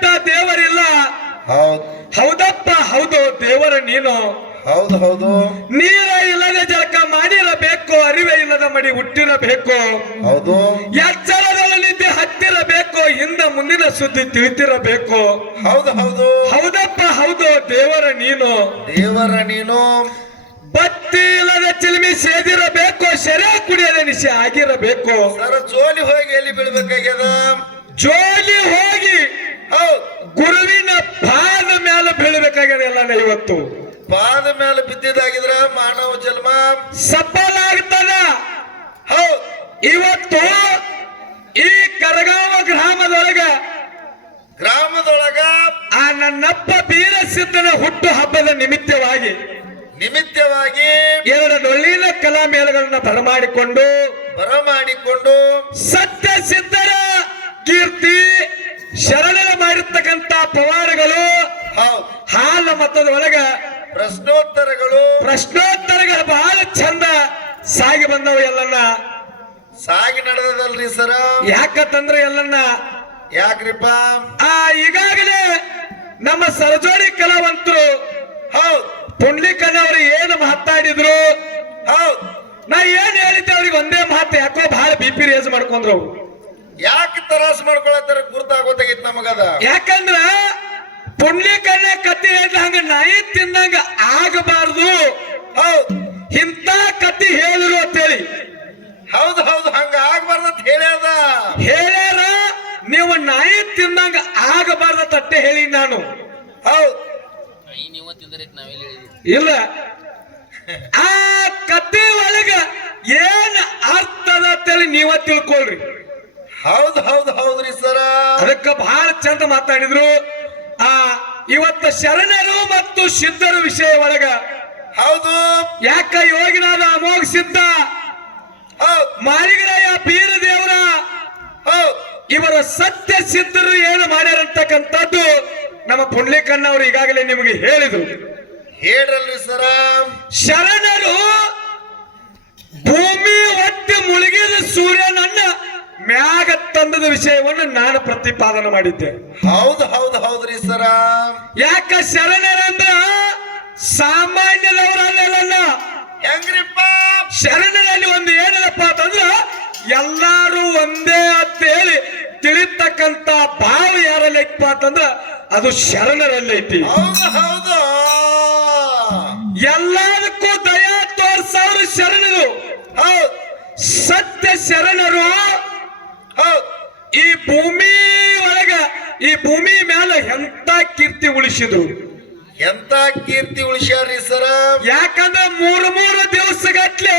ಬಿಟ್ಟ ದೇವರಿಲ್ಲ. ಹೌದ್. ಹೌದಪ್ಪ ಹೌದು ದೇವರ ನೀನು. ಹೌದು ಹೌದು. ನೀರ ಇಲ್ಲದೆ ಜಳಕ ಮಾಡಿರಬೇಕು ಅರಿವೆ ಇಲ್ಲದ ಮಡಿ ಹುಟ್ಟಿರಬೇಕು. ಹೌದು. ಎಚ್ಚರದಲ್ಲಿ ನಿದ್ದೆ ಹತ್ತಿರಬೇಕು ಹಿಂದ ಮುಂದಿನ ಸುದ್ದಿ ತಿಳಿತಿರಬೇಕು ಹೌದು ಹೌದು. ಹೌದಪ್ಪ ಹೌದು ದೇವರ ನೀನು. ದೇವರ ನೀನು. ಬತ್ತಿ ಇಲ್ಲದ ಚಿಲ್ಮಿ ಸೇದಿರಬೇಕು ಸೆರೆ ಕುಡಿಯದ ನಿಶೆ ಆಗಿರಬೇಕು. ಸರ ಜೋಲಿ ಹೋಗಿ ಎಲ್ಲಿ ಬೀಳ್ಬೇಕಾಗ್ಯದ? ಜೋಲಿ ಹೋಗಿ ಗುರುವಿನ ಪಾದ ಮೇಲೆ ಬೀಳಬೇಕಾಗಿದೆ ಎಲ್ಲ ಇವತ್ತು. ಪಾದ ಮೇಲೆ ಬಿದ್ದಿದಾಗಿದ್ರ ಮಾನವ ಜನ್ಮ ಸಫಲ ಆಗ್ತದ ಹೌದು. ಇವತ್ತು ಈ ಕರಗಾವ ಗ್ರಾಮದೊಳಗ ಗ್ರಾಮದೊಳಗ ಆ ನನ್ನಪ್ಪ ಬೀರಸಿದ್ದನ ಹುಟ್ಟು ಹಬ್ಬದ ನಿಮಿತ್ತವಾಗಿ ನಿಮಿತ್ತವಾಗಿ ಎರಡು ಡೊಳ್ಳಿನ ಕಲಾ ಮೇಳಗಳನ್ನ ಬರಮಾಡಿಕೊಂಡು ಬರಮಾಡಿಕೊಂಡು ಸತ್ಯ ಸಿದ್ಧರ ಕೀರ್ತಿ ಶರಣರ ಮಾಡಿರ್ತಕ್ಕಂತ ಪವಾಡಗಳು ಹಾಲ ಮತದ ಒಳಗ ಪ್ರಶ್ನೋತ್ತರಗಳು ಪ್ರಶ್ನೋತ್ತರಗಳು ಬಹಳ ಚಂದ ಸಾಗಿ ಬಂದವು ಎಲ್ಲನ್ನ. ಸಾಗಿ ನಡೆದದಲ್ರಿ ಸರ. ಯಾಕಂತಂದ್ರೆ ಎಲ್ಲನ್ನ ಯಾಕ್ರಿಪ್ಪ? ಆ ಈಗಾಗಲೇ ನಮ್ಮ ಸರಜೋಡಿ ಕಲಾವಂತರು ಹೌದ್. ಪುಂಡ್ಲಿಕನ್ನವರು ಏನು ಮಾತಾಡಿದ್ರು? ಹೌದ್. ನಾ ಏನ್ ಹೇಳಿದ್ದೆ ಅವ್ರಿಗೆ ಒಂದೇ ಮಾತು ಯಾಕೋ ಬಹಳ ಬಿ ಪಿ ರೇಸ್ ಮಾಡ್ಕೊಂಡ್ರು ಅವ್ರು. ಯಾಕೆ ತರಾಸ್ ಮಾಡ್ಕೊಳತ್ತಾರ ಗುರ್ತಾಗೋತಾಗಿತ್ತು ನಮಗದ? ಯಾಕಂದ್ರ ಪುಂಡ್ಲಿಕನ್ನ ಕತೆ ಹೇಳಿದ ಹಂಗ ನಾಯಿ ತಿಂದಂಗ ಆಗಬಾರ್ದು. ಹೌದ್. ಇಂಥ ಕತೆ ಹೇಳಿರು ಅಂತೇಳಿ. ಹೌದು ಹೌದು ಹಂಗ ಆಗ್ಬಾರ್ದಂತ ಹೇಳ್ಯಾದ. ಹೇಳ್ಯಾರ ನೀವು ನಾಯಿ ತಿಂದಂಗ ಆಗಬಾರ್ದ ತಟ್ಟೆ ಹೇಳಿ ನಾನು. ಹೌದು. ಇಲ್ಲ. ಆ ಕತೆ ಒಳಗ ಏನ್ ಅರ್ಥದ ಅಂತೇಳಿ ನೀವ ತಿಳ್ಕೊಳ್ರಿ. ಹೌದ್ ಹೌದು ಹೌದ್ರಿ ಸರ. ಅದಕ್ಕ ಬಹಳ ಚಂದ ಮಾತಾಡಿದ್ರು. ಆ ಇವತ್ತ ಶರಣರು ಮತ್ತು ಸಿದ್ಧರ ವಿಷಯ ಒಳಗ. ಹೌದು. ಯಾಕ ಯೋಗಿನಾದ ಅಮೋಘ ಸಿದ್ಧ? ಮಾಳಿಗರಾಯ ಬೀರ ದೇವರ. ಇವರ ಸತ್ಯ ಸಿದ್ಧರು ಏನು ಮಾಡ್ಯಾರಂತಕ್ಕಂಥದ್ದು ನಮ್ಮ ಪುಂಡ್ಲಿಕಣ್ಣ ಅವರು ಈಗಾಗಲೇ ನಿಮಗೆ ಹೇಳಿದ್ರು. ಹೇಳ್ರಲ್ರಿ ಸರ. ಶರಣರು ಭೂಮಿ ಒಟ್ಟು ಮುಳುಗಿದ ಸೂರ್ಯನನ್ನ ಮ್ಯಾಗ ತಂದದ ವಿಷಯವನ್ನು ನಾನು ಪ್ರತಿಪಾದನೆ ಮಾಡಿದ್ದೆ. ಹೌದು ಹೌದು ಹೌದ್ರಿ ಸರ. ಯಾಕ ಶರಣರಂದ್ರ ಸಾಮಾನ್ಯದವರಲ್ಲ ಹೆಂಗ್ರಿಪ್ಪ? ಶರಣರಲ್ಲಿ ಒಂದು ಏನಪ್ಪ ಅಂತಂದ್ರ ಎಲ್ಲಾರು ಒಂದೇ ಅಂತ ಹೇಳಿ ತಿಳಿತಕ್ಕಂತ ಭಾವ ಯಾರಲ್ಲಿ ಐತಪ್ಪ ಅಂತಂದ್ರ ಅದು ಶರಣರಲ್ಲಿ ಐತಿ ಹೌದು ಹೌದು. ಎಲ್ಲದಕ್ಕೂ ದಯಾ ತೋರ್ಸವ್ರು ಶರಣರು. ಹೌದು. ಸತ್ಯ ಶರಣರು ಈ ಭೂಮಿ ಒಳಗ ಈ ಭೂಮಿ ಮ್ಯಾಲ ಎಂತ ಕೀರ್ತಿ ಉಳಿಸಿದ್ರು? ಎಂತ ಕೀರ್ತಿ ಉಳಿಸ್ಯಾರ್ರಿ ಸರ? ಯಾಕಂದ್ರೆ ಮೂರು ಮೂರು ದಿವಸಗಟ್ಲೆ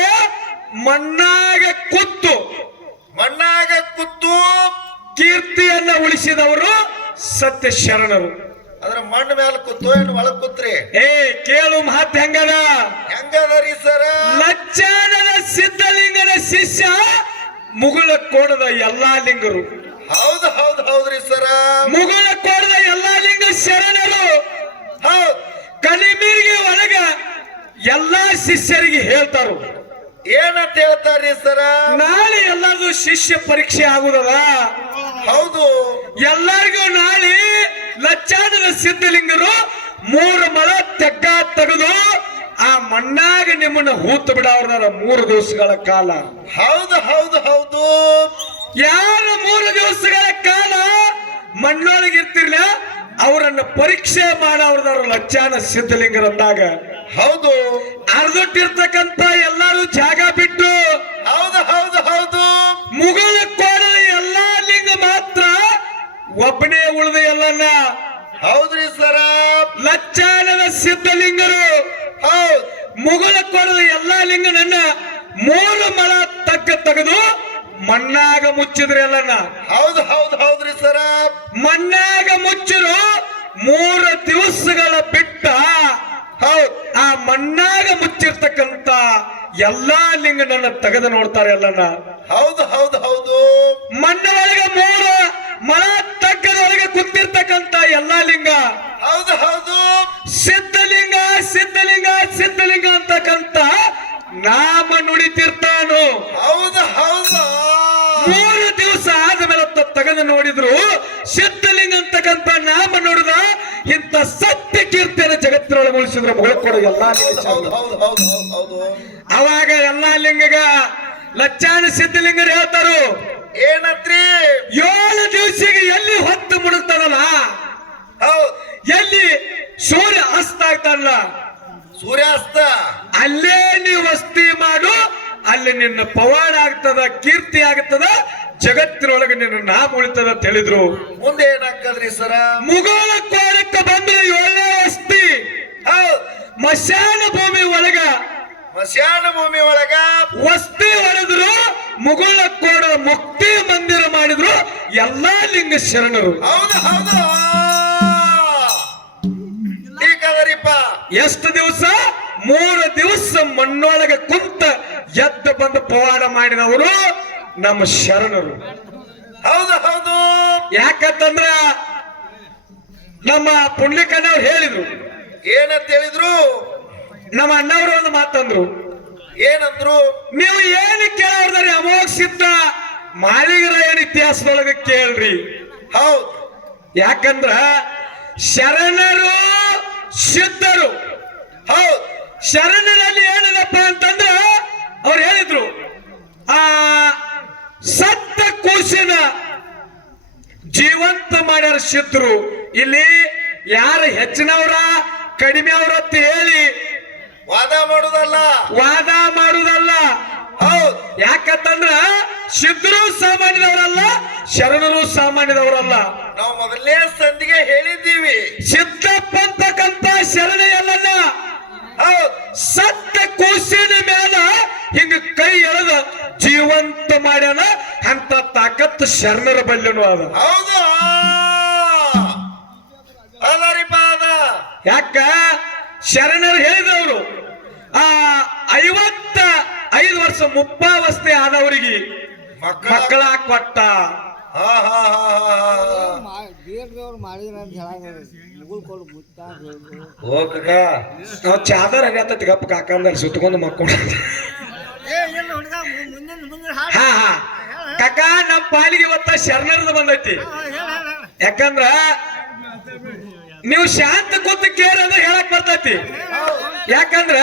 ಮಣ್ಣಾಗ ಕುತ್ತು. ಮಣ್ಣಾಗ ಕುತ್ತು. ಕೀರ್ತಿಯನ್ನ ಉಳಿಸಿದವರು ಸತ್ಯ ಶರಣರು ಅದ್ರ ಮಣ್ಣ ಮೇಲೆ ಕೂತು ಏನು ಒಳಗ್ ಕೂತ್ರಿ? ಏ ಕೇಳು ಮಾತ್ ಹೆಂಗದ? ಹೆಂಗದ ರೀ ಸರ? ಲಜ್ಜಾನದ ಸಿದ್ಧಲಿಂಗನ ಶಿಷ್ಯ ಮುಗುಳ ಕೋಡದ ಎಲ್ಲಾ ಲಿಂಗರು. ಹೌದು ಹೌದು ಹೌದ್ರಿ ಸರ. ಮುಗುಳ ಕೋಡದ ಎಲ್ಲಾ ಲಿಂಗ ಶರಣರು. ಹೌದು. ಕಲಿಮೀರಿಗೆ ಒಳಗ ಎಲ್ಲಾ ಶಿಷ್ಯರಿಗೆ ಹೇಳ್ತಾರು. ಏನಂತ ಹೇಳ್ತಾರ್ರಿ ಸರ? ನಾಳೆ ಎಲ್ಲಾರ್ದು ಶಿಷ್ಯ ಪರೀಕ್ಷೆ ಆಗುದದ? ಹೌದು. ಎಲ್ಲರಿಗೂ ನಾಳೆ ಲಚ್ಚಾದ ಸಿದ್ಧಲಿಂಗರು ಮೂರು ಮಳ ತೆಗ್ಗ ತೆಗೆದು ಆ ಮಣ್ಣಾಗ ನಿಮ್ಮನ್ನ ಹೂತು ಬಿಡವ್ರ ಮೂರು ದಿವಸಗಳ ಕಾಲ. ಹೌದು ಹೌದು ಹೌದು. ಯಾರು ಮೂರು ದಿವಸಗಳ ಕಾಲ ಮಣ್ಣೊಳಗೆ ಇರ್ತಿರ್ಲ ಅವರನ್ನ ಪರೀಕ್ಷೆ ಮಾಡವ್ರದಾರ ಲಚ್ಚಾನ ಸಿದ್ಧಲಿಂಗರಂದಾಗ. ಹೌದು. ಅರ್ದೊಟ್ಟಿರ್ತಕ್ಕಂತ ಎಲ್ಲಾರು ಜಾಗ ಬಿಟ್ಟು ಹೌದು ಹೌದು ಹೌದು. ಮುಗಳ ಕೋಣ ಎಲ್ಲಾ ಲಿಂಗ ಮಾತ್ರ ಒಬ್ಬನೇ ಉಳಿದ ಎಲ್ಲನ್ನ. ಹೌದ್ರಿ ಸರ. ಲಚ್ಚಾನದ ಸಿದ್ಧಲಿಂಗರು ಹೌದ್. ಮುಗಳ ಕೊಡದ ಎಲ್ಲಾ ಲಿಂಗನನ್ನ ಮೂರು ಮಳ ತಕ್ಕ ತೆಗೆದು ಮಣ್ಣಾಗ ಮುಚ್ಚಿದ್ರೆ ಎಲ್ಲನ್ನ ಹೌದು ಹೌದು ಹೌದ್ರಿ ಸರ. ಮಣ್ಣಾಗ ಮುಚ್ಚಿರು ಮೂರು ದಿವಸಗಳ ಬಿಟ್ಟ ಹೌದು. ಆ ಮಣ್ಣಾಗ ಮುಚ್ಚಿರ್ತಕ್ಕಂತ ಎಲ್ಲಾ ಲಿಂಗನನ್ನ ತೆಗೆದು ನೋಡ್ತಾರೆ ಎಲ್ಲನ್ನ ಹೌದು ಹೌದು ಹೌದು. ಮಣ್ಣೊಳಗೆ ಮೂರು ಮಳ ತಕ್ಕದೊಳಗೆ ಕುತ್ತಿರ್ತಕ್ಕಂತ ಎಲ್ಲಾ ಲಿಂಗ. ಹೌದು ಹೌದು ನಾಮ ನುಡಿತಿರ್ತಾನು? ಹೌದು ಹೌದು. ಮೂರು ದಿವಸ ಆದಮೇಲೆ ತಗದು ನೋಡಿದ್ರು ಸಿದ್ಧಲಿಂಗ ಅಂತಕ್ಕಂಥ ನಾಮ ನೋಡಿದ ಇಂಥ ಸತ್ಯ ಕೀರ್ತಿಯನ್ನು ಜಗತ್ತಿನೊಳಗೆ ಉಳಿಸಿದ್ರು ಮುಳ್ಕೊಡು ಎಲ್ಲ ಅವಾಗ ಎಲ್ಲಾ ಲಿಂಗಗ ಲಚ್ಚಾಣ ಸಿದ್ಧಲಿಂಗರು ಹೇಳ್ತಾರು ಏನತ್ರಿ? ಏಳು ದಿವಸಿಗೆ ಎಲ್ಲಿ ಹೊತ್ತು ಮುಳುಗ್ತದಲ್ಲ ಎಲ್ಲಿ ಸೂರ್ಯ ಅಸ್ತ ಆಗ್ತಾನಲ್ಲ? ಸೂರ್ಯಾಸ್ತ. ಅಲ್ಲೇ ನೀವು ವಸ್ತಿ ಮಾಡು ಅಲ್ಲಿ ನಿನ್ನ ಪವಾಡ ಆಗ್ತದ ಕೀರ್ತಿ ಆಗ್ತದ ಜಗತ್ತಿನೊಳಗೆ ನಿನ್ನ ನಾಮ ಉಳಿತದ ತಿಳಿದ್ರು ಮುಂದೆ ಏನಾಗ್ತದ್ರಿ ಸರ? ಮುಗೋಳ ಕೋರಕ್ಕೆ ಬಂದ್ರೆ ಏಳನೇ ವಸ್ತಿ ಮಶಾನ ಭೂಮಿ ಒಳಗ. ಮಶಾನ ಭೂಮಿ ಒಳಗ. ವಸ್ತಿ ಹೊಡೆದ್ರು ಮುಗೋಳ ಕೋಡ ಮುಕ್ತಿ ಮಂದಿರ ಮಾಡಿದ್ರು ಎಲ್ಲಾ ಲಿಂಗ ಶರಣರು. ಹೌದು ಹೌದು ಟೀಕದರಿಪ್ಪ ಎಷ್ಟು ದಿವಸ? ಮೂರು ದಿವಸ ಮಣ್ಣೊಳಗೆ ಕುಂತ ಎದ್ದು ಬಂದು ಪವಾಡ ಮಾಡಿದವರು ನಮ್ಮ ಶರಣರು. ಹೌದು ಹೌದು. ಯಾಕಂತಂದ್ರ ನಮ್ಮ ಪುಣ್ಯಕಣ್ಣವ್ರು ಹೇಳಿದ್ರು. ಏನಂತ ಹೇಳಿದ್ರು? ನಮ್ಮ ಅಣ್ಣವರು ಒಂದು ಮಾತಂದ್ರು. ಏನಂದ್ರು? ನೀವು ಏನು ಕೇಳೋದ್ರಿ ಅಮೋಘ ಸಿದ್ಧ ಮಾಳಿಗರಾಯಣ ಇತಿಹಾಸದೊಳಗೆ ಕೇಳ್ರಿ. ಹೌದು. ಯಾಕಂದ್ರ ಶರಣರು ಸಿದ್ಧರು ಹೌದು. ಶರಣರಲ್ಲಿ ಏನಿದಪ್ಪ ಅಂತಂದ್ರ ಅವ್ರು ಹೇಳಿದ್ರು ಆ ಸತ್ತ ಕೂಸಿನ ಜೀವಂತ ಮಾಡ್ಯಾರ ಸಿದ್ಧರು ಇಲ್ಲಿ ಯಾರು ಹೆಚ್ಚಿನವರ ಕಡಿಮೆ ಅವ್ರ ಅಂತ ಹೇಳಿ ವಾದ ಮಾಡುದಲ್ಲ. ವಾದ ಯಾಕಂತಂದ್ರ ಸಿದ್ಧರು ಸಾಮಾನ್ಯದವರಲ್ಲ ಶರಣರು ಸಾಮಾನ್ಯದವರಲ್ಲ. ನಾವು ಮೊದಲನೇ ಸಂಧಿಗೆ ಹೇಳಿದ್ದೀವಿ. ಸಿದ್ದಪ್ಪ ಅಂತಕ್ಕಂತ ಶರಣೆಯಲ್ಲ ಹೌದು. ಸತ್ತ ಕೂಸಿನ ಮೇಲ ಹಿಂಗ ಕೈ ಎಳೆದ ಜೀವಂತ ಮಾಡ್ಯಾನ ಅಂತ ತಾಕತ್ತು ಶರಣರ ಬಲ್ಯನು ಅದ. ಹೌದು. ಅದ ಯಾಕ? ಶರಣರು ಹೇಳಿದವರು ಆ ಐವತ್ತ ಐದು ವರ್ಷ ಮುಪ್ಪಾವಸ್ಥೆ ಆದವರಿಗೆ ಮಕ್ಕಳ ಕೊಟ್ಟ. ಚಾದರ್ ಆಗತ್ತೈತಿ ಗಪ್ಪ ಕಾಕಂದ್ರೆ ಸುತ್ತಕೊಂಡು ಮಕ್ಕಳು ಹಾ ಹಾ. ಕಾಕ ನಮ್ಮ ಪಾಲಿಗೆ ಇವತ್ತ ಶರಣರದ ಬಂದೈತಿ. ಯಾಕಂದ್ರ ನೀವು ಶಾಂತ ಕೂತು ಕೇರ್ ಅಂದ್ರೆ ಹೇಳಕ್ ಬರ್ತೈತಿ. ಯಾಕಂದ್ರ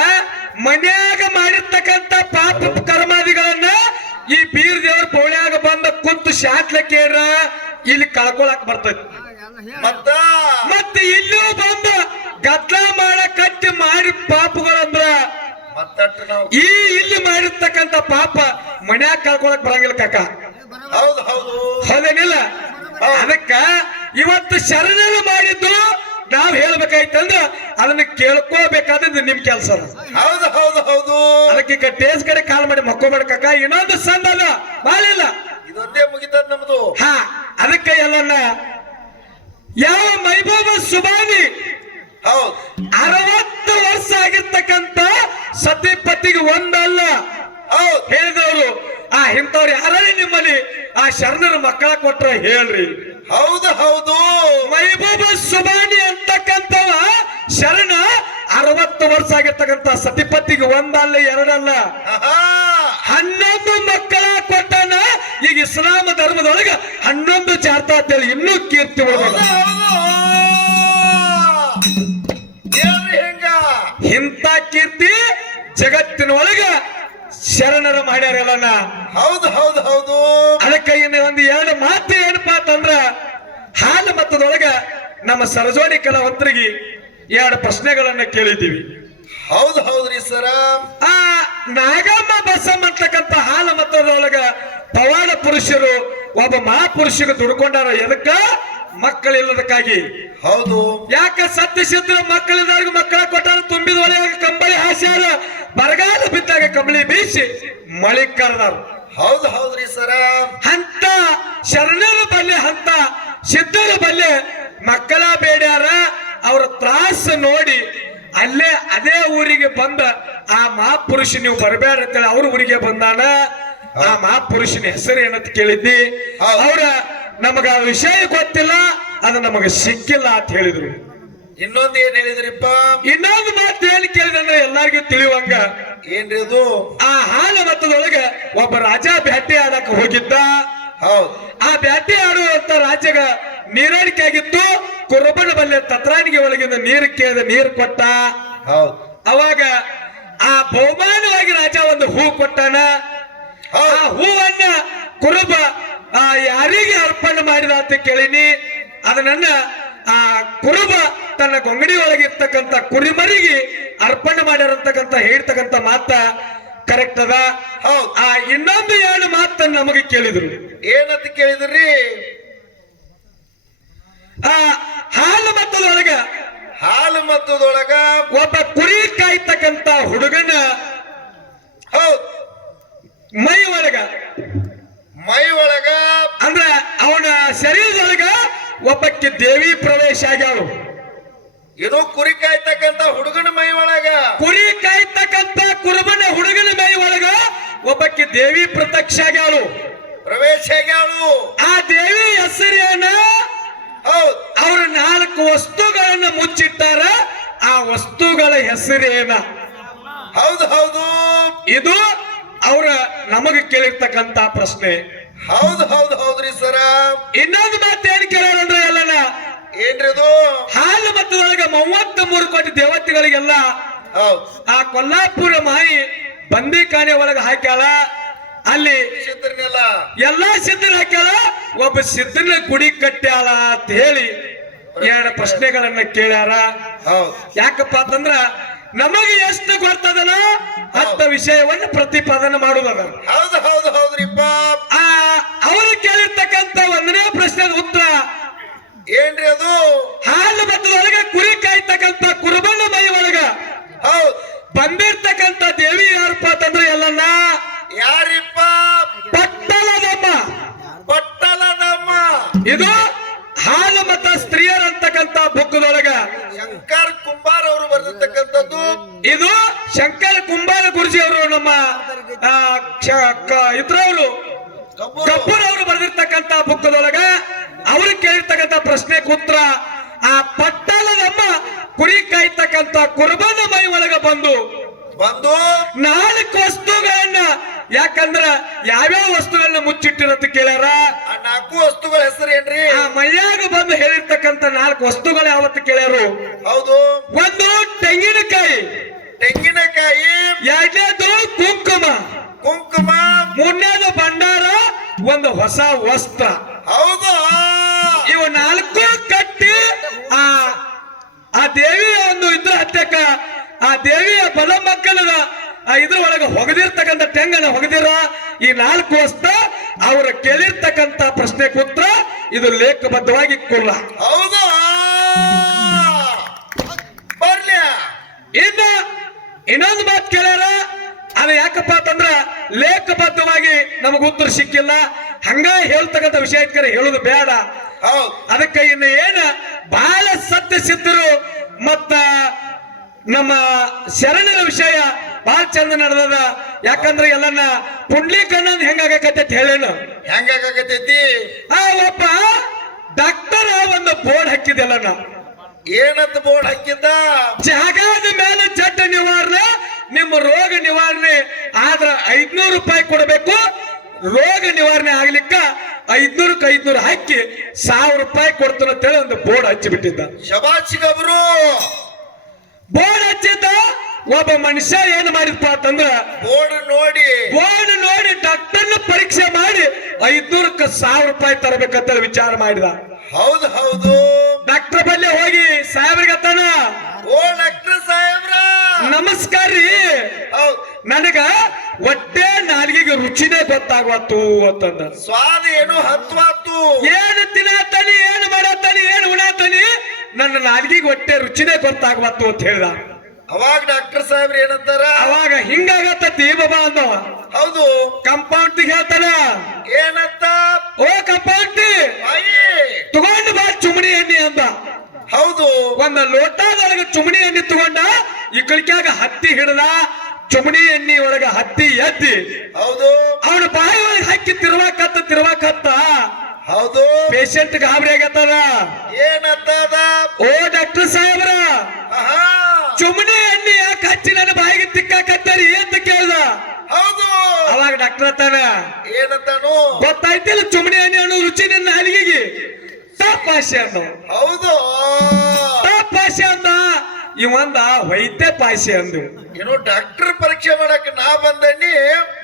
ಮನ್ಯಾಗ ಮಾಡಿರ್ತಕ್ಕಂತ ಪಾಪ ಕರ್ಮಾದಿಗಳನ್ನ ಈ ಬೀರ್ ದೇವ್ರ ಪೌಳ್ಯಾಗ ಬಂದ ಕುಂತು ಶಾಟ್ಲೆ ಕೇರ ಇಲ್ಲಿ ಕಳ್ಕೊಳಕ್ ಬರ್ತೈತಿ. ಮತ್ತ? ಮತ್ತೆ ಇಲ್ಲೂ ಬಂದ ಗದ್ಲ ಮಾಡ ಕಟ್ಟಿ ಮಾಡಿ ಪಾಪಗಳಂದ್ರ ಈ ಇಲ್ಲಿ ಮಾಡಿರ್ತಕ್ಕಂತ ಪಾಪ ಮನ್ಯಾಗ ಕಳ್ಕೊಳಕ್ ಬರಂಗಿಲ್ಲ ಕಾಕ. ಹೌದು ಹೌದು. ಹೌದೇನಿಲ್ಲ? ಅದಕ್ಕ ಇವತ್ತು ಶರಣರು ಮಾಡಿದ್ದು ನಾವ್ ಹೇಳ್ಬೇಕಾಯ್ತಂದ್ರ ಅದನ್ನ ಕೇಳ್ಕೋಬೇಕಾದ್ರೆ ನಿಮ್ ಕೆಲಸ ಹೌದು ಹೌದು ಹೌದು. ಅದಕ್ಕೆ ಈಗ ಟೇಸ್ ಕಡೆ ಕಾಲ್ ಮಾಡಿ ಮಕ್ಕೋಬೇಡಕ್ಕ ಇನ್ನೊಂದು ಸಂದ ಅದ ಬಾಳಿಲ್ಲ. ಇದೊಂದೇ ಮುಗಿತದ ನಮ್ದು. ಹಾ ಅದಕ್ಕೆ ಎಲ್ಲನ್ನ ಯಾವ ಮೈಬೂಬ ಸುಬಾನಿ ಹೌದು. ಅರವತ್ತು ವರ್ಷ ಆಗಿರ್ತಕ್ಕಂತ ಸತಿಪತಿಗೆ ಒಂದಲ್ಲ. ಹೌದು. ಹೇಳಿದವರು ಆ ಇಂಥವ್ರು ಯಾರೇ ನಿಮ್ಮಲ್ಲಿ? ಆ ಶರಣರ ಮಕ್ಕಳ ಕೊಟ್ರ ಹೇಳ್ರಿ. ಹೌದು ಹೌದು. ಮೈಬೂಬ ಸುಬಾನಿ ಅಂತಕ್ಕಂಥವ ಶರಣ ಅರವತ್ತು ವರ್ಷ ಆಗಿರ್ತಕ್ಕಂಥ ಸತಿಪತಿಗೆ ಒಂದಲ್ಲ ಎರಡಲ್ಲ. ಹನ್ನೊಂದು ಮಕ್ಕಳ ಕೊಟ್ಟನ ಈಗ ಇಸ್ಲಾಂ ಧರ್ಮದೊಳಗೆ ಹನ್ನೊಂದು ಜಾತಾ ಅಂತೇಳಿ ಇನ್ನೂ ಕೀರ್ತಿ ಒಳಗ ಇಂಥ ಕೀರ್ತಿ ಜಗತ್ತಿನ ಒಳಗ ಶರಣರ ಮಾಡ್ಯಾರಲ್ಲ ಹೌದು ಹೌದು ಹೌದು. ಅದಕ್ಕೆ ಇನ್ನು ಒಂದು ಎರಡು ಮಾತು ಏನಪ್ಪಾ ಅಂತಂದ್ರ ಹಾಲು ಮತ್ತದೊಳಗ ನಮ್ಮ ಸರಜೋಡಿ ಕಲಾವಂತರಿಗೆ ಎರಡು ಪ್ರಶ್ನೆಗಳನ್ನ ಕೇಳಿದ್ದೀವಿ. ಹೌದು ಹೌದ್ರಿ ಸರ. ಆ ನಾಗಮ್ಮ ಬಸಮ್ಮ ಅಂತಕ್ಕಂತ ಹಾಲ ಮತದೊಳಗ ಪವಾಡ ಪುರುಷರು ಒಬ್ಬ ಮಹಾಪುರುಷರು ದುಡ್ಕೊಂಡಾರ ಎದಕ್ಕ? ಮಕ್ಕಳಿಲ್ಲದಕ್ಕಾಗಿ. ಹೌದು. ಯಾಕ ಸತ್ಯ ಸಿದ್ಧ ಮಕ್ಕಳಿದವ್ರಿಗೆ ಮಕ್ಕಳ ಕೊಟ್ಟಾರ ತುಂಬಿದ ಒಳಗೆ ಕಂಬಳಿ ಹಾಸ್ಯಾರ ಬರಗಾಲ ಬಿದ್ದಾಗ ಕಂಬಳಿ ಬೀಸಿ ಮಳೆ ಕರೆದಾರ. ಹೌದು ಹೌದ್ರಿ ಸರ. ಹಂತ ಶರಣರ ಬಲ್ಲೆ ಹಂತ ಸಿದ್ಧರ ಬಲ್ಲೆ ಮಕ್ಕಳ ಬೇಡ್ಯಾರ ಅವರ ತ್ರಾಸ ನೋಡಿ ಅಲ್ಲೇ ಅದೇ ಊರಿಗೆ ಬಂದ ಆ ಮಹಾಪುರುಷ ನೀವು ಬರಬೇಡ ಅಂತೇಳಿ ಅವ್ರ ಊರಿಗೆ ಬಂದಾನ. ಆ ಮಹಾಪುರುಷನ ಹೆಸರು ಏನಂತ ಕೇಳಿದ್ದಿ? ಅವರ ನಮಗ ಆ ವಿಷಯ ಗೊತ್ತಿಲ್ಲ ಅದು ನಮಗ ಸಿಕ್ಕಿಲ್ಲ ಅಂತ ಹೇಳಿದ್ರು. ಇನ್ನೊಂದು ಏನ್ ಹೇಳಿದ್ರಿಪ್ಪ? ಇನ್ನೊಂದು ಮಾತು ಹೇಳಿ ಕೇಳಿದಂದ್ರೆ ಎಲ್ಲಾರ್ಗೂ ತಿಳಿಯುವಂಗ. ಏನ್ರಿ ಅದು? ಆ ಹಾಲ ಮತದೊಳಗ ಒಬ್ಬ ರಾಜ ಭೇಟಿ ಆಡಕ್ ಹೋಗಿದ್ದ. ಹೌದು. ಆ ಬ್ಯಾಟಿ ಆಡುವಂತ ರಾಜ್ಯಗ ನೀರಾಡಿಕೆ ಆಗಿತ್ತು. ಕುರುಬನ ಬಲ್ಲೆ ತತ್ರಾಣಿಗೆ ಒಳಗಿಂದ ನೀರು ಕೇಳಿದ ನೀರು ಕೊಟ್ಟ. ಹೌದು. ಅವಾಗ ಆ ಬಹುಮಾನವಾಗಿ ರಾಜ ಒಂದು ಹೂ ಕೊಟ್ಟಾನ. ಆ ಹೂವನ್ನ ಕುರುಬ ಆ ಯಾರಿಗೆ ಅರ್ಪಣೆ ಮಾಡಿದ ಅಂತ ಕೇಳಿನಿ. ಅದನ್ನ ಆ ಕುರುಬ ತನ್ನ ಗೊಂಗಡಿ ಒಳಗೆ ಇರ್ತಕ್ಕಂಥ ಕುರಿಮರಿಗೆ ಅರ್ಪಣೆ ಮಾಡಿರತಕ್ಕಂತ ಹೇಳ್ತಕ್ಕಂಥ ಮಾತ ಕರೆಕ್ಟ್ ಅದ. ಆ ಇನ್ನೊಂದು ಎರಡು ಮಾತನ್ನ ನಮಗೆ ಕೇಳಿದ್ರು. ಏನಂತ ಕೇಳಿದ್ರಿ? ಆ ಹಾಲು ಮತ್ತದೊಳಗ ಹಾಲು ಮತ್ತದೊಳಗ ಒಬ್ಬ ಕುರಿ ಕಾಯ್ತಕ್ಕಂತ ಹುಡುಗನ ಹೌದು. ಮೈ ಒಳಗ. ಮೈ ಒಳಗ ಅಂದ್ರ ಅವನ ಶರೀರದೊಳಗ ಒಬ್ಬಕ್ಕೆ ದೇವಿ ಪ್ರವೇಶ ಆಗ್ಯಾಳು. ಇದು ಕುರಿ ಕಾಯ್ತಕ್ಕಂತ ಹುಡುಗನ ಮೈ ಒಳಗ. ಕುರಿ ಕಾಯ್ತಕ್ಕಂತ ಕುರುಬನ ಹುಡುಗನ ಮೈ ಒಳಗ ಒಬ್ಬಕ್ಕೆ ದೇವಿ ಪ್ರತ್ಯಕ್ಷ ಆಗ್ಯಾಳು. ಪ್ರವೇಶ ಆಗ್ಯಾಳು. ಆ ದೇವಿ ಹೆಸರೇನ? ಅವ್ರ ನಾಲ್ಕು ವಸ್ತುಗಳನ್ನ ಮುಚ್ಚಿಟ್ಟಾರ ಆ ವಸ್ತುಗಳ ಹೆಸರೇನ? ಹೌದು ಹೌದು. ಇದು ಅವರ ನಮಗೆ ಕೇಳಿರ್ತಕ್ಕಂತ ಪ್ರಶ್ನೆ. ಹೌದು ಹೌದು ಹೌದ್ರಿ ಸರ. ಇನ್ನೊಂದು ಮಾತು ಏನ್ ಕೇಳೋದಂದ್ರೆ ಎಲ್ಲನ? ಏನ್ರಿದು ಹಾಲು ಮತದೊಳಗ ಮೂವತ್ತ ಮೂರು ಕೋಟಿ ದೇವತೆಗಳಿಗೆಲ್ಲ ಆ ಕೊಲ್ಲಾಪುರ ಮಾಯಿ ಬಂದಿಖಾನೆ ಒಳಗೆ ಹಾಕ್ಯಾಳ. ಅಲ್ಲಿ ಎಲ್ಲಾ ಸಿದ್ಧರು ಹಾಕ್ಯಾಳ. ಒಬ್ಬ ಸಿದ್ಧನ ಗುಡಿ ಕಟ್ಟ್ಯಾಳ ಅಂತ ಹೇಳಿ ಎರಡು ಪ್ರಶ್ನೆಗಳನ್ನ ಕೇಳ್ಯಾರ. ಹೌದು. ಯಾಕಪ್ಪ ಅಂತಂದ್ರ ನಮಗೆ ಎಷ್ಟು ಗೊತ್ತದಲ್ಲ ಅಂತ ವಿಷಯವನ್ನ ಪ್ರತಿಪಾದನೆ ಮಾಡುದದ ಹೌದು ಹೌದು ಹೌದ್ರಿಪ್ಪ ಆ ಅವರು ಕೇಳಿರ್ತಕ್ಕಂತ ಒಂದನೇ ಪ್ರಶ್ನೆ ಉತ್ತರ. ಏನ್ರಿ ಅದು? ಹಾಲು ಬತ್ತದೊಳಗೆ ಕುರಿ ಕಾಯ್ತಕ್ಕಂತ ಕುರುಬಣ್ಣ ಮೈ ಒಳಗ. ಹೌದು. ಬಂದಿರ್ತಕ್ಕಂತ ದೇವಿ ಯಾರಪ್ಪ ಅಂತಂದ್ರೆ ಎಲ್ಲನ್ನ ಯಾರಿಪ್ಪ? ಬಟ್ಟಲದಮ್ಮ ಪಟ್ಟಲದಮ್ಮ ಇದು ಹಾಲು ಮತ ಸ್ತ್ರೀಯರ್ ಅಂತಕ್ಕಂತ ಬುಕ್ಕದೊಳಗ ಶಂಕರ್ ಕುಂಬಾರ್ ಅವರು ಬರೆದಿರ್ತಕ್ಕಂಥದ್ದು. ಇದು ಶಂಕರ್ ಕುಂಬಾರ ಗುರುಜಿ ಅವರು ನಮ್ಮ ಇದ್ರವರು. ಕಪೂರ್ ಕಬ್ಬೂರ್ ಅವರು ಬರೆದಿರ್ತಕ್ಕಂತ ಬುಕ್ಕದೊಳಗ ಅವರು ಕೇಳಿರ್ತಕ್ಕಂತ ಪ್ರಶ್ನೆ ಉತ್ತರ ಆ ಪಟ್ಟಲದಮ್ಮ ಕುರಿ ಕಾಯ್ತಕ್ಕಂತ ಕುರುಬನ ಮೈ ಒಳಗ ಬಂದು ಬಂದು ನಾಲ್ಕು ವಸ್ತುಗಳನ್ನ ಯಾಕಂದ್ರ ಯಾವ್ಯಾವ ವಸ್ತುಗಳನ್ನ ಮುಚ್ಚಿಟ್ಟಿರತ್ತ ಕೇಳ್ಯಾರ? ಆ ನಾಲ್ಕು ವಸ್ತುಗಳ ಹೆಸರು ಏನ್ರಿ? ಆ ಮೈಯಾಗ ಬಂದು ಹೇಳಿರ್ತಕ್ಕಂತ ನಾಲ್ಕು ವಸ್ತುಗಳು ಯಾವತ್ತು ಕೇಳ್ಯಾರು? ಹೌದು. ಒಂದು ತೆಂಗಿನಕಾಯಿ. ತೆಂಗಿನಕಾಯಿ. ಎರಡನೇದು ಕುಂಕುಮ. ಕುಂಕುಮ. ಮೂರನೇದು ಭಂಡಾರ. ಒಂದು ಹೊಸ ವಸ್ತ್ರ. ಹೌದು. ಇವು ನಾಲ್ಕು ಕಟ್ಟಿ ಆ ಆ ದೇವಿಯ ಒಂದು ಇದ್ರ ಹತ್ಯಕ ಆ ದೇವಿಯ ಬಲ ಮಕ್ಕಳದ ಆ ಇದ್ರ ಒಳಗೆ ಹೊಗದಿರ್ತಕ್ಕಂಥ ಟೆಂಗನ ಹೊಗದಿರ? ಈ ನಾಲ್ಕು ವಸ್ತ ಅವರ ಕೇಳಿರ್ತಕ್ಕಂಥ ಪ್ರಶ್ನೆ ಕೂತ್ರ ಇದು ಲೇಖಬದ್ಧವಾಗಿ ಕೊಲ್ಲ ಹೌದು? ಇನ್ನು ಇನ್ನ ಇನ್ನೊಂದು ಮಾತು ಕೇಳ್ಯಾರ? ಅದು ಯಾಕಪ್ಪ ಅಂತಂದ್ರ ಲೇಖಬದ್ಧವಾಗಿ ನಮಗ ಉತ್ತರ ಸಿಕ್ಕಿಲ್ಲ. ಹಂಗ ಹೇಳ್ತಕ್ಕಂಥ ವಿಷಯ ಇಟ್ಕರೆ ಹೇಳುದು ಬೇಡ. ಅದಕ್ಕೆ ಇನ್ನು ಏನ? ಬಹಳ ಸತ್ಯ ಸಿದ್ಧರು ಮತ್ತ ನಮ್ಮ ಶರಣರ ವಿಷಯ ಬಹಳ ಚಂದ ನಡೆದದ. ಯಾಕಂದ್ರೆ ಎಲ್ಲನ್ನ ಪುಂಡ್ಲೀಕರಣ ಹೆಂಗಾಗಕತ್ತೈತಿ ಹೇಳೇನು ಹೆಂಗಾಗತೈತಿ ಆ ಒಬ್ಬ ಡಾಕ್ಟರ್ ಒಂದು ಬೋರ್ಡ್ ಹಾಕಿದೆಲ್ಲನ ಏನಂತ ಬೋರ್ಡ್ ಹಾಕಿದ್ದ? ಜಾಗದ ಮೇಲೆ ಚಟ್ಟ ನಿವಾರಣೆ ನಿಮ್ಮ ರೋಗ ನಿವಾರಣೆ ಆದ್ರ ಐದ್ನೂರು ರೂಪಾಯಿ ಕೊಡಬೇಕು. ರೋಗ ನಿವಾರಣೆ ಆಗ್ಲಿಕ್ಕ ಐದ್ನೂರಕ್ಕೆ ಐದ್ನೂರು ಹಾಕಿ ಸಾವಿರ ರೂಪಾಯಿ ಕೊಡ್ತಾರಂತೇಳಿ ಒಂದು ಬೋರ್ಡ್ ಹಚ್ಚಿಬಿಟ್ಟಿದ್ದ. ಶಬಾಚಿಗಬ್ರು ಬೋರ್ಡ್ ಹಚ್ಚಿದ್ದ ಒಬ್ಬ ಮನುಷ್ಯ ಏನ್ ಮಾಡಿದ್ಪ ಅಂತಂದ್ರ ಬೋರ್ಡ್ ನೋಡಿ. ಬೋರ್ಡ್ ನೋಡಿ ಡಾಕ್ಟರ್ನ ಪರೀಕ್ಷೆ ಮಾಡಿ ಐದ್ನೂರಕ್ಕೆ ಸಾವಿರ ರೂಪಾಯಿ ತರಬೇಕಂತ ವಿಚಾರ ಮಾಡಿದ. ಹೌದು ಹೌದು. ಡಾಕ್ಟರ್ ಬಲ್ಲಿ ಹೋಗಿ ಸಾಹೇಬ್ರಿಗೆ ಅತ್ತಾನ ಓ ಡಾಕ್ಟರ್ ಸಾಹೇಬ್ರ. ನಮಸ್ಕಾರ ರೀ. ನನಗ ಒಟ್ಟೆ ನಾಲ್ಗಿಗೆ ರುಚಿನೇ ಗೊತ್ತಾಗವತ್ತು ಅಂತಂದ. ಸ್ವಾದ ಏನು ಹತ್ವಾತು. ಏನು ತಿನ್ನತಾನಿ ಏನು ಮಾಡತ್ತಾನಿ ಏನು ಉಣತಾನಿ ನನ್ನ ನಾಲ್ಗಿಗೆ ಹೊಟ್ಟೆ ರುಚಿನೇ ಗೊತ್ತಾಗ್ಬತ್ತು ಅಂತ ಹೇಳ್ದ. ಅವಾಗ ಡಾಕ್ಟರ್ ಸಾಹೇಬ್ರ ಏನಂತಾರ? ಅವಾಗ ಹಿಂಗಾಗತ್ತ ಬಾಬಾ ಅಂದ ಹೌದು. ಕಂಪೌಂಡ್ ಹೇಳ್ತಾನ. ಏನಂತ? ಓ ಕಂಪೌಂಡ್ ತಗೊಂಡು ಬಾ ಚುಮಣಿ ಎಣ್ಣೆ ಅಂದ. ಹೌದು. ಒಂದ ಲೋಟದೊಳಗೆ ಚುಮಣಿ ಎಣ್ಣೆ ತಗೊಂಡ ಈ ಕಳಿಕ್ಯಾಗ ಹತ್ತಿ ಹಿಡ್ದ ಚುಮಣಿ ಎಣ್ಣೆ ಒಳಗ ಹತ್ತಿ ಎತ್ತಿ. ಹೌದು. ಅವನು ಬಾಯಿ ಒಳಗೆ ಹಾಕಿ ತಿರುವಾಕತ್ತ ತಿರ್ವಾಕತ್ತ. ಹೌದು. ಪೇಷಂಟ್ ಗಾಬರಿ ಆಗತ್ತದ? ಏನತ್ತದ? ಓ ಡಾಕ್ಟರ್ ಸಾಹೇಬ್ರ. ಚುಮಣಿ ಎಣ್ಣೆ ಯಾಕೆ ಹಚ್ಚಿ ನನ್ನ ಬಾಯಿಗೆ ತಿಕ್ಕಾಕತ್ತಾರಿ ಅಂತ ಕೇಳ್ದ. ಹೌದು. ಅವಾಗ ಡಾಕ್ಟರ್ ಅತ್ತಾನ ಏನಂತಾನು ಗೊತ್ತಾಯ್ತಿಲ್ಲ ಚುಮಣಿ ಎಣ್ಣೆ ಅನ್ನೋ ರುಚಿ ನಿನ್ನ ನಾಲಿಗೆಗೆ ತಪ್ಪಾಶೆ ಅಂದ. ಹೌದು. ತಪ್ಪಾಶೆ ಅಂದ. ಇವಂದ ವೈದ್ಯ ಪಾಶೆ ಅಂದು. ಏನು ಡಾಕ್ಟರ್ ಪರೀಕ್ಷೆ ಮಾಡಕ್ ನಾ ಬಂದಣ್ಣಿ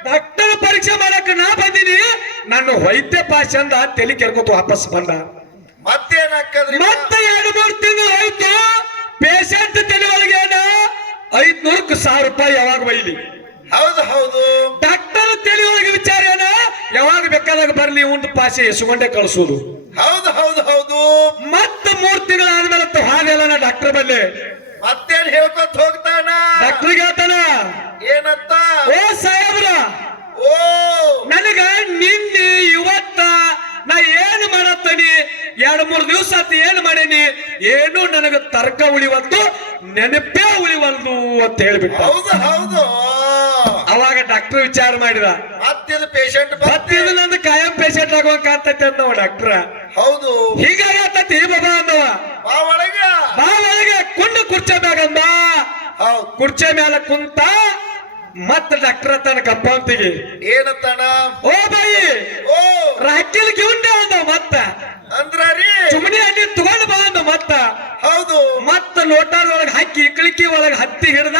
ಡಾಕ್ಟರ್ ಪರೀಕ್ಷೆ ಮಾಡಕ್ ನಾ ಬಂದಿನಿ. ನನ್ನ ವೈದ್ಯ ಪಾಶೆ ಅಂದ ತಲೆ ಕೆರ್ಕೋತ ವಾಪಸ್ ಬಂದ. ಮತ್ತೇನ್ ಹಾಕದ್ರಿ ಮತ್ತೆ ಎರಡು ಮೂರು ತಿಂಗಳು ಆಯ್ತು ಪೇಷಂಟ್ ತಲೆ ಒಳಗೆ ಏನ? ಐದ್ನೂರಕ್ಕೆ ಸಾವಿರ ರೂಪಾಯಿ ಯಾವಾಗ ಬೈಲಿ ಹೌದು ಹೌದು. ಡಾಕ್ಟರ್ ತಲೆ ಒಳಗೆ ವಿಚಾರ ಏನ? ಯಾವಾಗ ಬೇಕಾದಾಗ ಬರ್ಲಿ ಉಂಟು ಪಾಸೆ ಎಸುಗೊಂಡೆ ಕಳಿಸೋದು. ಹೌದು ಹೌದು ಹೌದು. ಮತ್ತೆ ಮೂರ್ ತಿಂಗಳು ಆದ್ಮೇಲೆ ಹಾಗೆಲ್ಲ ನಾ ಡಾಕ್ಟರ್ ಬಲ್ಲಿ ಮತ್ತೇನ್ ಹೇಳ್ಕೊತ ಹೋಗ್ತಾನ? ಡಾಕ್ಟರ್ಗೆ ಹೇಳ್ತಾನ ಏನಂತ ಓ ಸಾಹೇಬ್ರ! ಓ! ನನಗ ನಿನ್ನೆ ಇವತ್ತ ನಾ ಏನು ಮಾಡತ್ತನಿ? ಎರಡು ಮೂರು ದಿವಸ ಆತ ಏನು ಮಾಡೀನಿ? ಏನು ನನಗ ತರ್ಕ ಉಳಿವಂತು ನೆನಪೇ ಉಳಿವಲ್ದು ಅಂತ ಹೇಳ್ಬಿಟ್ಟು. ಹೌದು ಹೌದು. ಅವಾಗ ಡಾಕ್ಟರ್ ವಿಚಾರ ಮಾಡಿದ. ಮತ್ತಿದ ಪೇಷಂಟ್ ಮತ್ತಿದು ನಂದು ಕಾಯಂ ಪೇಷಂಟ್ ಆಗುವಂಗ ಕಾಣ್ತೈತೆ ನಾವು ಡಾಕ್ಟ್ರ. ಹೌದು. ಹೀಗಾಗತ್ತತಿ ಬಾಬಾ ಅಂದವ ಬಾ ಒಳಗ ಬಾ ಒಳಗೆ ಕುಂಡು ಕುರ್ಚೆ ಮ್ಯಾಗಂದ ಹೌದು ಕುರ್ಚೆ ಮೇಲೆ ಕುಂತ ಮತ್ತ ಡಾಕ್ಟರ್ ತನ್ನ ಕಪ್ಪಂತಿಗೆ ಏನಂತಾನ ಓ ಬಾಯಿ ಓ. ರಾಕಿಲ್ ಗಿಂಡೆ ಅಂದ ಮತ್ತ. ಅಂದ್ರ ರೀ? ಚುಮಣಿ ಹಣ್ಣಿ ತಗೊಂಡ್ ಬಾ ಅಂದ ಮತ್ತ. ಹೌದು. ಮತ್ತ ಲೋಟಾದೊಳಗ ಹಾಕಿ ಇಕ್ಕಳಿಕಿ ಒಳಗ ಹತ್ತಿ ಹಿಡ್ದ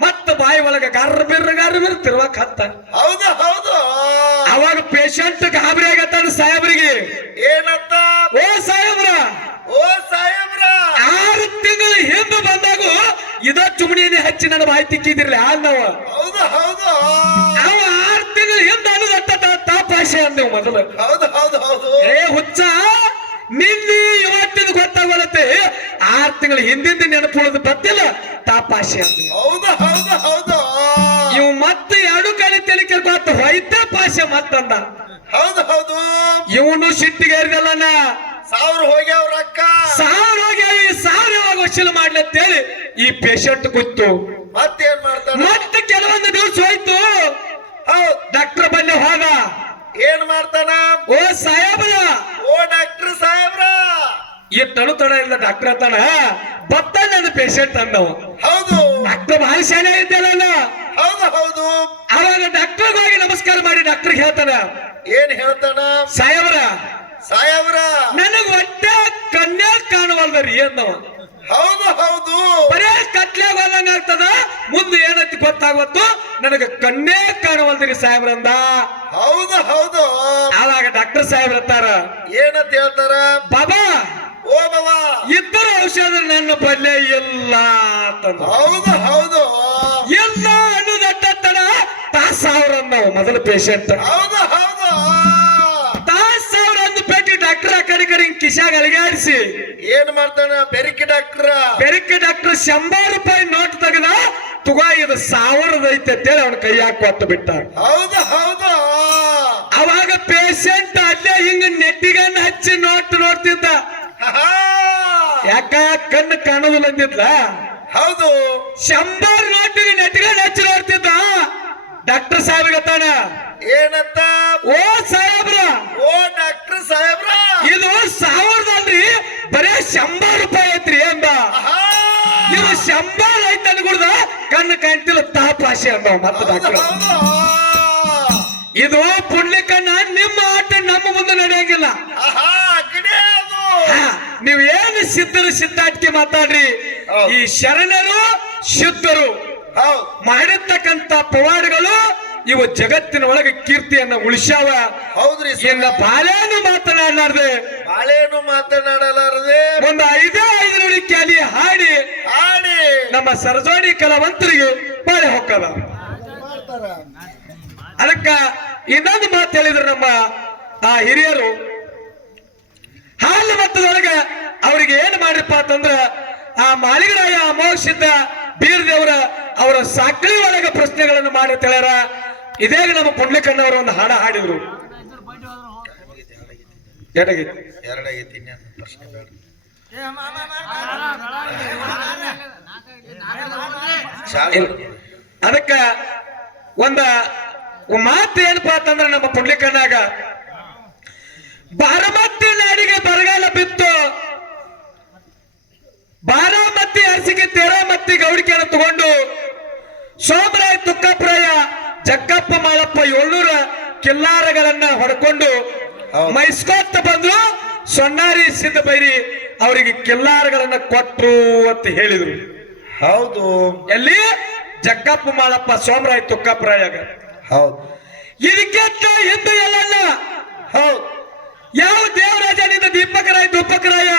ಮತ್ತ ಬಾಯಿ ಒಳಗ ಗರ್ಬಿರ್ ಬಿರ್ರ ತಿರ್ವಾಕ್ ಹತ್ತ. ಹೌದು ಹೌದು. ಅವಾಗ ಪೇಷಂಟ್ ಗಾಬರಿ ಆಗತ್ತಾನ ಸಾಹೇಬ್ರಿಗೆ. ಏನತ್ತ ಓ ಸಾಹೇಬ್ರ. ಓ ಸಾಹೇಬ್ರ. ಆರು ತಿಂಗಳ ಹಿಂದೆ ಬಂದಾಗ ಇದ ಚುಮಣಿಯನ್ನೇ ಹಚ್ಚಿ ನನ್ನ ಬಾಯಿ ತಿಕ್ಕಿದಿರ್ಲಿ ಅನ್ನವ ಹೌದು ಹೌದು. ಅವ ಆರು ತಿಂಗಳ ಹಿಂದೆ ಅನ್ನೋದಟ್ಟ ತಾಪಾಶೆ ಅಂದೆವು ಮೊದಲು. ಹೌದು ಹೌದು ಹೌದು. ಏ ಹುಚ್ಚ ನಿನ್ನೆ ಇವತ್ತಿನ ಗೊತ್ತಾಗಲತ್ತೆ ಆರು ತಿಂಗಳ ಹಿಂದಿಂದ ನೆನಪುಳದು ಬತ್ತಿಲ್ಲ ತಾಪಾಶೆ ಅಂದೆವು ಹೌದು ಹೌದು ಹೌದು. ಇವು ಮತ್ತೆ ಎರಡು ಕಡೆ ತಲೆ ಗೊತ್ತು ಹೊಯ್ತ ಪಾಶೆ ಮತ್ತಂದ. ಹೌದು ಹೌದು. ಇವನು ಸಿಟ್ಟಿಗೆ ಏರಿದಲ್ಲನ ಸಾವಿರ ಹೋಗ್ಯಾವ ಅಕ್ಕ. ಸಾವಿರ ಹೋಗಿ ಸಾವಿರ ಯಾವಾಗ ವಶೀಲ ಮಾಡ್ಲತ್ತೇಳಿ ಈ ಪೇಷಂಟ್ ಕೂತು. ಮತ್ತೇನ್ ಮಾಡ್ತಾನ? ಮತ್ತೆ ಕೆಲವೊಂದು ದಿವಸ ಹೋಯ್ತು. ಹೌದ್. ಡಾಕ್ಟರ್ ಬನ್ನಿ ಹೋಗ. ಏನ್ ಮಾಡ್ತಾನ? ಓ ಸಾಹೇಬ್ರ. ಓ ಡಾಕ್ಟರ್ ಸಾಹೇಬ್ರ. ಇಟ್ಟನು ತಡ ಇಲ್ಲ ಡಾಕ್ಟರ್ ಅಂತಾನ? ಬತ್ತ ನನ್ನ ಪೇಷಂಟ್ ಅನ್ನವ ಹೌದು. ಡಾಕ್ಟರ್ ಭಾಳ ಶಾಲೆ ಇದ್ದಲ್ಲ ಹೌದು ಹೌದು. ಅವಾಗ ಡಾಕ್ಟರ್ ಹೋಗಿ ನಮಸ್ಕಾರ ಮಾಡಿ ಡಾಕ್ಟರ್ ಹೇಳ್ತಾನ. ಏನ್ ಹೇಳ್ತಾನ? ಸಾಹೇಬ್ರ ಸಾಹೇಬ್ರ ನನಗ್ ಒಟ್ಟೆ ಕನ್ಯಾ ಕಾಣವಲ್ದರಿ ಏನವ ಹೌದು ಹೌದು. ಬರೇ ಕತ್ಲಾಗ ಹೋದಂಗ ಆಗ್ತದ ಮುಂದೆ ಏನೈತಿ ಗೊತ್ತಾಗತ್ತು ನನಗ ಕಣ್ಣೇ ಕಾಣವಲ್ದಿರಿ ಸಾಹೇಬ್ರಂದ. ಹೌದು ಹೌದು. ಆವಾಗ ಡಾಕ್ಟರ್ ಸಾಹೇಬ್ರ ಅಂತಾರ ಏನಂತ ಹೇಳ್ತಾರ? ಬಾಬಾ ಓ ಬಾಬಾ. ಇತರ ಔಷಧ ನನ್ನ ಪಲ್ಯ ಇಲ್ಲ ಅಂತಂದ ಹೌದು ಹೌದು. ಎಲ್ಲ ಅನ್ನೋದಟ್ಟತ್ತನ ತಾಸ್ ಸಾವಿರ ನಾವು ಮೊದಲ ಪೇಷಂಟ್ ಹೌದು ಕಡೆ ಕಿಶಾಗ ಅಲಿಗಾಡಿಸಿ. ಏನ್ ಮಾಡ್ತಾನ? ಬೆರಿಕೆ ಡಾಕ್ಟ್ರ. ಬೆರಿಕೆ ಡಾಕ್ಟರ್ ಶಂಬರ್ ರೂಪಾಯಿ ನೋಟ್ ತೆಗೆದ ತುಗಾ ಇದು ಸಾವಿರದ ಐತೆ ಅಂತೇಳಿ ಅವನ ಕೈ ಕೊಟ್ಟು ಬಿಟ್ಟ ಹೌದು ಹೌದು. ಅವಾಗ ಪೇಷಂಟ್ ಅಲ್ಲೇ ಹಿಂಗ ನೆಟ್ಟಿಗನ್ನ ಹಚ್ಚಿ ನೋಟ್ ನೋಡ್ತಿದ್ದ. ಯಾಕ ಕಣ್ಣು ಕಾಣೋದಿಲ್ಲ ಅಂದಿದ್ಲ ಹೌದು. ಶಂಬರ್ ನೋಟಿಗೆ ನೆಟ್ಟಿಗನ್ನ ಹಚ್ಚಿ ನೋಡ್ತಿದ್ದ. ಡಾಕ್ಟರ್ ಸಾಹೇಬ್ಗೆ ತಾನ. ಏನಂತ ಓ ಸಾಹೇಬ್ರ! ಓ ಡಾಕ್ಟರ್ ಸಾಹೇಬ್ರ! ಇದು ಸಾವಿರದಲ್ರಿ ಬರೇ ಶಂಬರ್ ರೂಪಾಯಿ ಐತ್ರಿ ಅಂದ. ಇದು ಶಂಬರ್ ಐತೆ ಅನ್ಗುಡ್ದ ಕಣ್ಣು ಕಾಣ್ತಿಲ್ಲ ತಾಪಾಶೆ ಅಂದ ಮತ್ತೆ ಡಾಕ್ಟರ್. ಇದು ಇದು ಪುಣ್ಯಕಣ್ಣ ನಿಮ್ಮ ಆಟ ನಮ್ಮ ಮುಂದೆ ನಡೆಯಂಗಿಲ್ಲ. ನೀವ್ ಏನು ಸಿದ್ಧರು ಸಿದ್ಧಾಟಿಕೆ ಮಾತಾಡ್ರಿ? ಈ ಶರಣರು ಶುದ್ಧರು. ಮಾಡಿರ್ತಕ್ಕಂತ ಪವಾಡಗಳು ಇವು ಜಗತ್ತಿನ ಒಳಗೆ ಕೀರ್ತಿಯನ್ನ ಉಳಿಸ್ಯಾವ? ಹೌದ್ರಿ ಎಲ್ಲ ಬಾಳೆನು ಮಾತನಾಡಲಾರ್ದೆ. ಬಾಳೇನು ಮಾತನಾಡಲಾರದೆ. ಒಂದು ಐದೇ ಐದು ನುಡಿ ಕ್ಯಾಲಿ ಹಾಡಿ. ಹಾಡಿ. ನಮ್ಮ ಸರಜೋಡಿ ಕಲಾವಂತರಿಗೆ ಬಾಳೆ ಹೊಕ್ಕದ. ಅದಕ್ಕ ಇನ್ನೊಂದು ಮಾತು ಹೇಳಿದ್ರು ನಮ್ಮ ಆ ಹಿರಿಯರು. ಹಾಲು ಮತ್ತದೊಳಗ ಅವರಿಗೆ ಏನ್ ಮಾಡಿರಪ್ಪ ಅಂತಂದ್ರ ಆ ಮಾಲಿಗರಾಯ ಅಮೋಘಸಿದ್ದ ಬೀರ್ ದೇವರ ಅವರ ಸಾಕಳಿ ಒಳಗ ಪ್ರಶ್ನೆಗಳನ್ನು ಮಾಡಿ ಇದೇ ನಮ್ಮ ಪುಂಡ್ಲಿಕಣ್ಣವರು ಒಂದು ಹಾಡ ಹಾಡಿದ್ರು ಎರಡಾಗೈತಿ ಪ್ರಶ್ನೆ ಬೇಡ. ಅದಕ್ಕ ಒಂದ ಮಾತು ಏನಪ್ಪಾ ಅಂತಂದ್ರೆ ನಮ್ಮ ಪುಂಡ್ಲಿಕಣ್ಣಾಗ ಬಾರಮತಿ ನಾಡಿಗೆ ಬರಗಾಲ ಬಿತ್ತು ಬಾರಾಮತಿ ಅರಸಿಗೆ ತೆರಮತ್ತಿ ಗೌಡಿಕೆಯನ್ನು ತಗೊಂಡು ಸೋಮರಾಯ ತುಕ್ಕಪ್ರಾಯ ಜಕ್ಕಪ್ಪ ಮಾಳಪ್ಪ ಏಳ್ನೂರ ಕಿಲ್ಲಾರಗಳನ್ನ ಹೊಡ್ಕೊಂಡು ಮೈಸ್ಕೋತ್ತ ಬಂದ್ರು ಸೊಣ್ಣಾರಿ ಸಿದ್ಧ ಬೈರಿ ಅವರಿಗೆ ಕಿಲ್ಲಾರಗಳನ್ನ ಕೊಟ್ರು ಅಂತ ಹೇಳಿದ್ರು. ಹೌದು. ಎಲ್ಲಿ? ಜಕ್ಕಪ್ಪ ಮಾಳಪ್ಪ ಸೋಮರಾಯ ತುಕ್ಕಪ್ಪರಾಯಾಗ ಹೌದು. ಇದಕ್ಕೆಂತ ಹಿಂದೂ ಎಲ್ಲ ಹೌದು. ಯಾವ ದೇವರಾಜನಿಂದ ದೀಪಕರಾಯ ದುಪ್ಪಕರಾಯ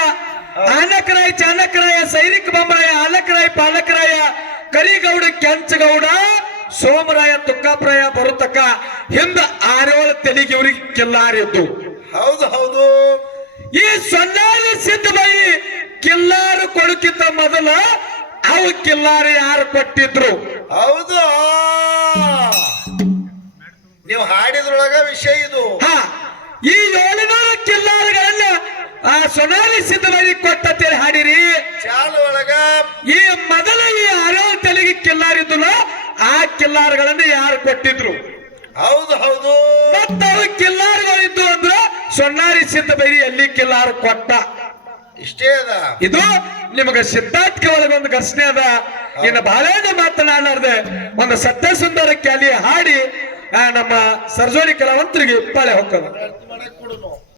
ಆನಕರಾಯ ಚಾನಕರಾಯ ಸೈನಿಕ ಬೊಮ್ಮರಾಯ ಆಲಕರಾಯ ಪಾಲಕರಾಯ ಕರಿಗೌಡ ಕೆಂಚಗೌಡ ಸೋಮರಾಯ ತುಕ್ಕಾಪರಾಯ ಬರುತ್ತಕ್ಕ ಹಿಂದ ಆರೇಳು ತೆಲಿಗೆ ಇವ್ರಿಗೆ ಕೆಲ್ಲಾರಿದ್ದು. ಹೌದು ಹೌದು. ಈ ಸೊನ್ನಾರಿ ಸಿದ್ದಬಾಯಿ ಕಿಲ್ಲಾರು ಕೊಡುಕಿದ್ದ ಮೊದಲ ಅವು ಕಿಲ್ಲಾರಿ ಯಾರು ಕೊಟ್ಟಿದ್ರು? ಹೌದು. ನೀವು ಹಾಡಿದ್ರೊಳಗ ವಿಷಯ ಇದು. ಹಾ ಈ ಏಳುನೂರು ಕಿಲ್ಲಾರುಗಳನ್ನ ಆ ಸೊನಾರಿ ಸಿದ್ದಬಾಯಿ ಕೊಟ್ಟಂತೇಳಿ ಹಾಡಿರಿ. ಚಾಲು ಒಳಗ ಈ ಮೊದಲ ಈ ಆರೇಳು ತೆಲಿಗೆ ಕಿಲ್ಲಾರಿದ್ದುಲ್ಲ ಆ ಕಿಲ್ಲಾರ್ಗಳನ್ನು ಯಾರು ಕೊಟ್ಟಿದ್ರು? ಹೌದು ಹೌದು. ಮತ್ತ ಇದ್ದು ಅಂದ್ರೆ ಸೊಣ್ಣಾರಿ ಸೊನ್ನಾರಿ ಸಿದ್ದಬೈರಿ ಎಲ್ಲಿ ಕಿಲ್ಲಾರು ಕೊಟ್ಟ? ಇಷ್ಟೇ ಅದ. ಇದು ನಿಮಗೆ ಸಿದ್ಧಾರ್ಥಕ್ಕೆ ಒಳಗೊಂದು ಘರ್ಷಣೆ ಅದ. ಇನ್ನು ಬಹಳೇನು ಮಾತನಾಡಲಾರ್ದೆ ಒಂದು ಸತ್ಯ ಸುಂದರ ಕ್ಯಾಲಿ ಹಾಡಿ ನಮ್ಮ ಸರ್ಜೋಡಿ ಕಲಾವಂತರಿಗೆ ಪಾಳೆ ಕೊಡುನು.